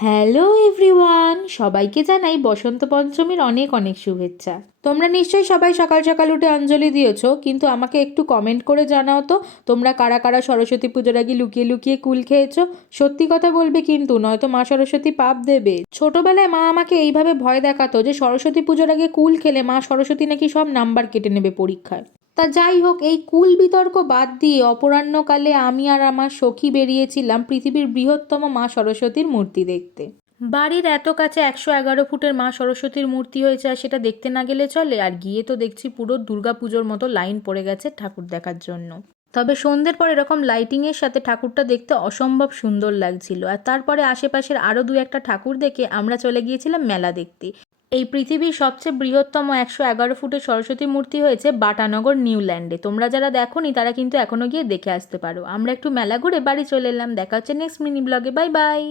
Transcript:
Hello everyone, সবাইকে জানাই বসন্ত পঞ্চমীর অনেক অনেক শুভেচ্ছা। তোমরা নিশ্চয়ই সবাই সকাল সকাল উঠে অঞ্জলি দিয়েছো, কিন্তু আমাকে একটু কমেন্ট করে জানাও তো তোমরা কারা কারা সরস্বতী পুজোর আগে লুকিয়ে লুকিয়ে কুল খেয়েছো। সত্যি কথা বলবে কিন্তু, নয়তো মা সরস্বতী পাপ দেবে। ছোটবেলায় মা আমাকে এইভাবে ভয় দেখাতো যে সরস্বতী পুজোর আগে কুল খেলে মা সরস্বতী নাকি সব নাম্বার কেটে নেবে পরীক্ষায়। তা যাই হোক, এই কুল বিতর্ক বাদ দিয়ে অপরাহ্নকালে আমি আর আমার সখী বেরিয়েছিলাম পৃথিবীর বৃহত্তম মা সরস্বতীর মূর্তি দেখতে। বাড়ির এত কাছে 111 ফুটের মা সরস্বতীর মূর্তি হয়েছে, আর সেটা দেখতে না গেলে চলে? আর গিয়ে তো দেখছি পুরো দুর্গাপুজোর মতো লাইন পড়ে গেছে ঠাকুর দেখার জন্য। তবে সন্ধ্যের পর এরকম লাইটিংয়ের সাথে ঠাকুরটা দেখতে অসম্ভব সুন্দর লাগছিল। আর তারপরে আশেপাশের আরও দু একটা ঠাকুর দেখে আমরা চলে গিয়েছিলাম মেলা দেখতে। এই পৃথিবীর সবচেয়ে বৃহত্তম 111 ফুটের সরস্বতী মূর্তি হয়েছে বাটানগর নিউল্যান্ডে। তোমরা যারা দেখোনি তারা কিন্তু এখনো গিয়ে দেখে আসতে পারো। আমরা একটু মেলা ঘুরে বাড়ি চলে এলাম। দেখা হচ্ছে নেক্সট মিনি ব্লগে। Bye bye.